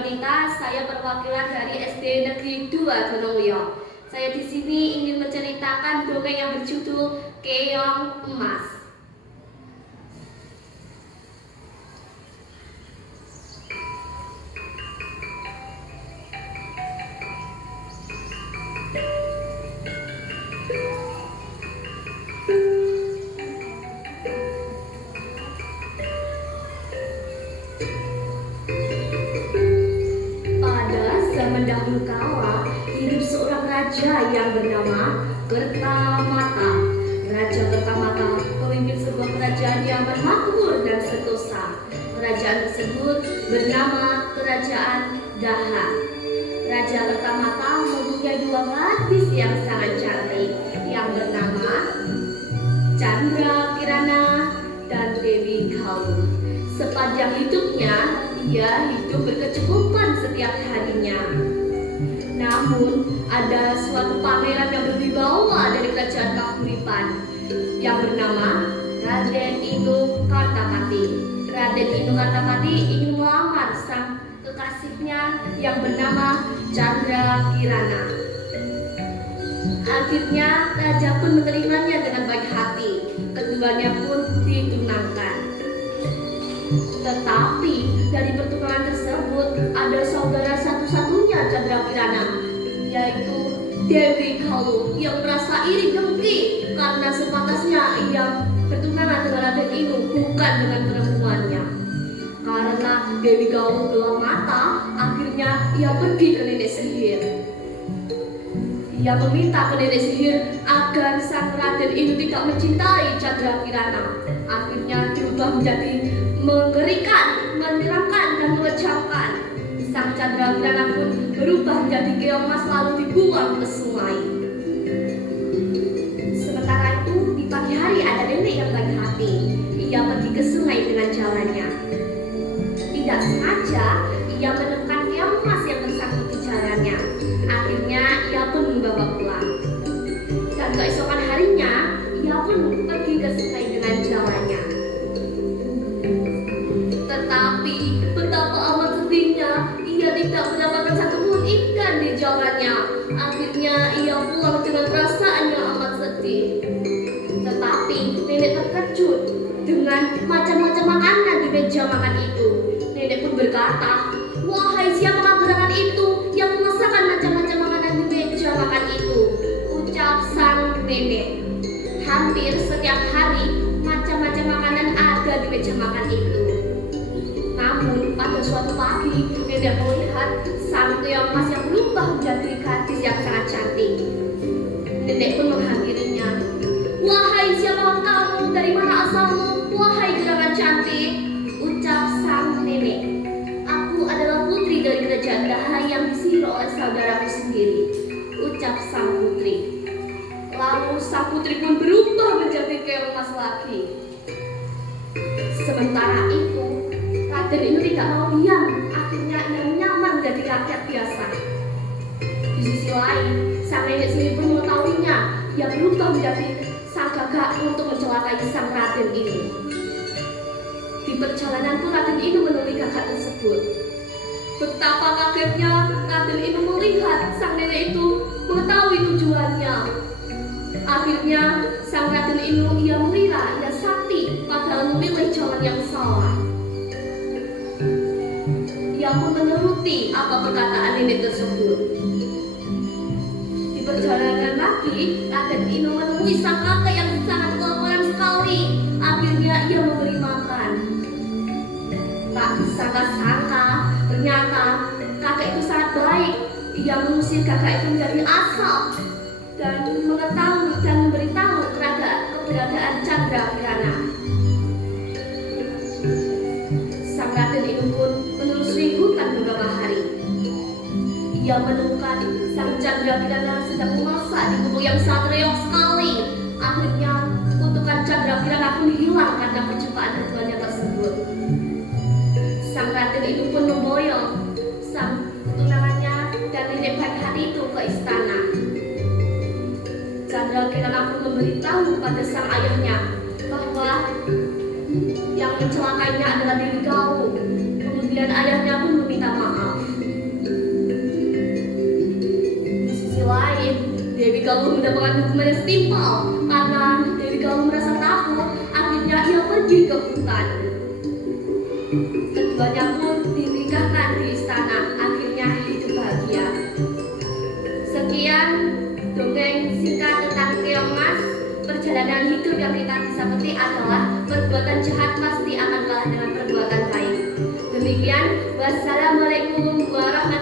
wanita, saya perwakilan dari SD Negeri 2 Gunungmulyo. Saya di sini ingin menceritakan dongeng yang berjudul Keong Emas. Dahulu kala hidup seorang raja yang bernama Kertamata. Raja Kertamata memimpin sebuah kerajaan yang makmur dan sentosa. Kerajaan tersebut bernama Kerajaan Daha. Raja Kertamata mempunyai dua gadis yang sangat cantik yang bernama Chandra Kirana dan Dewi Kalu. Sepanjang hidupnya, ia hidup berkecukupan setiap harinya. Namun, ada suatu pangeran yang berwibawa dari kerajaan Kahuripan yang bernama Raden Inu Kartapati. Raden Inu Kartapati ingin melamar sang kekasihnya yang bernama Chandra Kirana. Akhirnya, raja pun menerimanya dengan baik hati. Keduanya pun ditunangkan. Tetapi dari pertunangan tersebut ada saudara satu-satunya Chandra Kirana, yaitu Dewi Kalu, yang merasa iri dengki karena sepantasnya ia bertunangan dengan Raden Inu, bukan dengan perempuannya. Karena Dewi Kalu gelap mata, akhirnya ia pergi ke nenek sihir. Ia meminta ke nenek sihir agar sang Raden Inu tidak mencintai Chandra Kirana. Akhirnya diubah menjadi mengerikan, menyeramkan, dan mengejamkan. Sang Chandra Kirana pun berubah menjadi keong emas lalu dibuang ke sungai. Sementara itu di pagi hari ada nenek yang baik hati. Ia pergi ke sungai dengan jalannya. Tidak sengaja ia menemukan keong emas yang tersangkut di jalannya. Akhirnya ia pun membawa pulang. Dan keesokan harinya ia pun pergi ke sungai dengan jalannya. Tetapi betapa amat sedihnya, ia tidak mendapatkan satupun ikan di jalannya. Akhirnya ia pulang dengan perasaan yang amat sedih. Tetapi nenek terkejut dengan macam-macam makanan di meja makan itu. Nenek pun berkata, "Wahai siapakah gerangan itu yang memasakkan macam-macam makanan di meja makan itu?" Ucap sang nenek. Hampir setiap hari macam-macam makanan ada di meja makan itu. Namun pada suatu pagi nenek melihat sang keong emas yang berubah menjadi gadis yang sangat cantik. Nenek pun menghampirinya. "Wahai siapakah kamu? Dari mana asalmu? Wahai gerangan cantik," ucap sang nenek. "Aku adalah putri dari kerajaan Daha yang disihir oleh saudaraku sendiri," ucap sang putri. Lalu sang putri pun berubah menjadi keong emas lagi. Sementara itu Raden Inu tidak mau diam. Akhirnya ia menyamar menjadi rakyat biasa. Di sisi lain, sang nenek sihir pun mengetahuinya. Ia berubah menjadi sang gagak untuk mencelakai sang Raden Inu. Di perjalanan pun Raden Inu menemui gagak tersebut. Betapa kagetnya Raden Inu melihat sang nenek itu mengetahui tujuannya. Akhirnya sang Raden Inu ia mengira ia sakti, padahal memilih jalan yang salah. Ia pun menuruti apa perkataan nenek tersebut. Di perjalanan lagi, Raden Inu menemui sang kakek yang sangat kelaparan sekali. Akhirnya ia memberi makan. Tak disangka-sangka, ternyata kakek itu sangat baik. Ia mengusir kakek itu menjadi asap dan mengetahui dan memberitahu keberadaan Chandra Kirana. Sang Raden Inu pun menelusuri hutan beberapa hari. Ia menemukan sang Chandra Kirana sedang memasak di gubuk yang sangat reok sekali. Akhirnya kutukan Chandra Kirana pun hilang karena perjumpaan keduanya tersebut. Sang Raden Inu pun memboyong sang tunangannya dan nenek baik hati itu ke istana. Chandra Kirana pun memberitahu pada sang ayahnya bahwa yang mencelakainya adalah Dewi Kalu. Kemudian ayahnya pun meminta maaf. pun mendapatkan hukuman yang setimpal karena dari kaum merasa takut. Akhirnya ia pergi ke hutan. Keduanya pun dinikahkan di istana. Akhirnya hidup bahagia. Sekian dongeng singkat tentang Keong Mas. Perjalanan hidup yang kita bisa petik adalah perbuatan jahat pasti akan kalah dengan perbuatan baik. Demikian, wassalamualaikum warahmatullahi wabarakatuh.